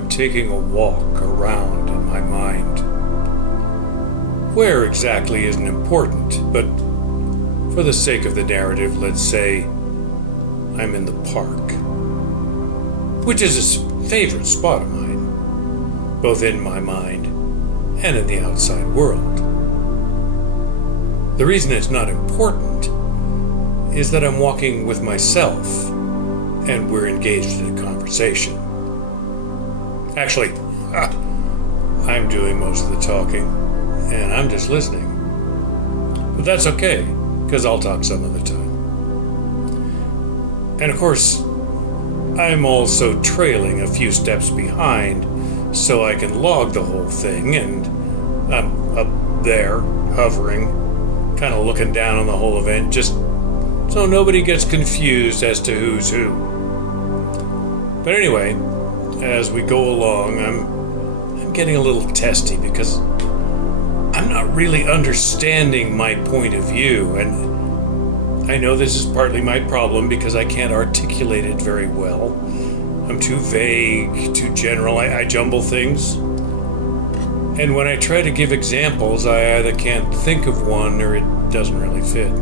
I'm taking a walk around in my mind. Where exactly isn't important, but for the sake of the narrative, let's say I'm in the park, which is a favorite spot of mine, both in my mind and in the outside world. The reason it's not important is that I'm walking with myself and we're engaged in a conversation. Actually, I'm doing most of the talking and I'm just listening. But that's okay, because I'll talk some of the time. And of course, I'm also trailing a few steps behind so I can log the whole thing, and I'm up there, hovering, kind of looking down on the whole event, just so nobody gets confused as to who's who. But anyway, as we go along, I'm getting a little testy because I'm not really understanding my point of view, and I know this is partly my problem because I can't articulate it very well. I'm too vague, too general, I jumble things. And when I try to give examples, I either can't think of one or it doesn't really fit.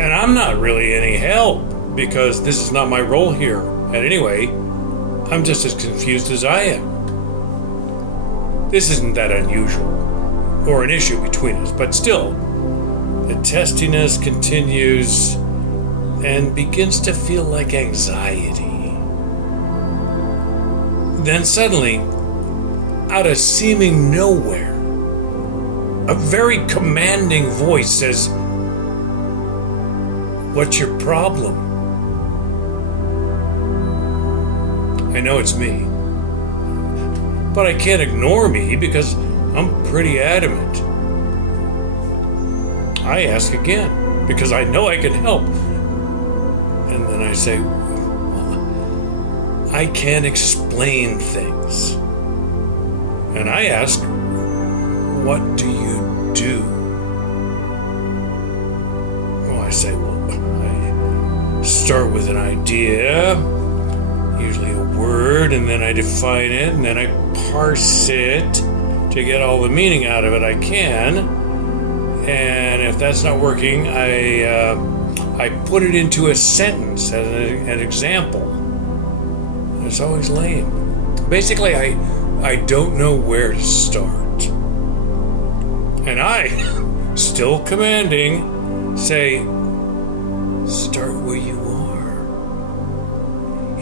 And I'm not really any help because this is not my role here. And anyway, I'm just as confused as I am. This isn't that unusual or an issue between us, but still, the testiness continues and begins to feel like anxiety. Then suddenly, out of seeming nowhere, a very commanding voice says, "What's your problem?" I know it's me, but I can't ignore me because I'm pretty adamant. I ask again because I know I can help. And then I say, "Well, I can't explain things." And I ask, "What do you do?" Well, I say, I start with an idea, usually a word, and then I define it, and then I parse it to get all the meaning out of it I can. And if that's not working, I put it into a sentence as an example. It's always lame. Basically, I don't know where to start. And I, still commanding, say, "Start where you are.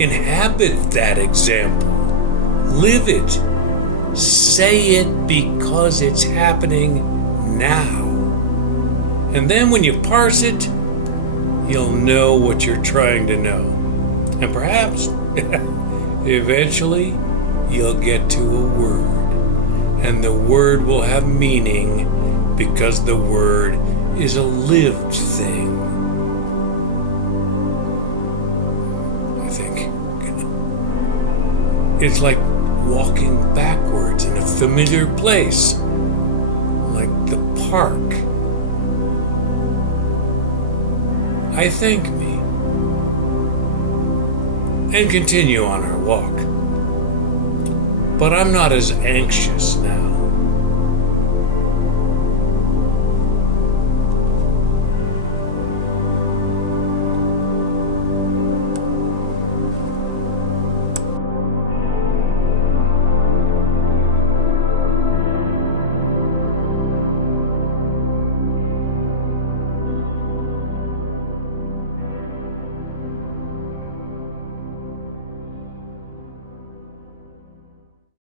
Inhabit that example. Live it. Say it because it's happening now. And then when you parse it, you'll know what you're trying to know. And perhaps, eventually, you'll get to a word. And the word will have meaning because the word is a lived thing." I think it's like walking backwards in a familiar place, like the park. I thank me and continue on our walk. But I'm not as anxious now.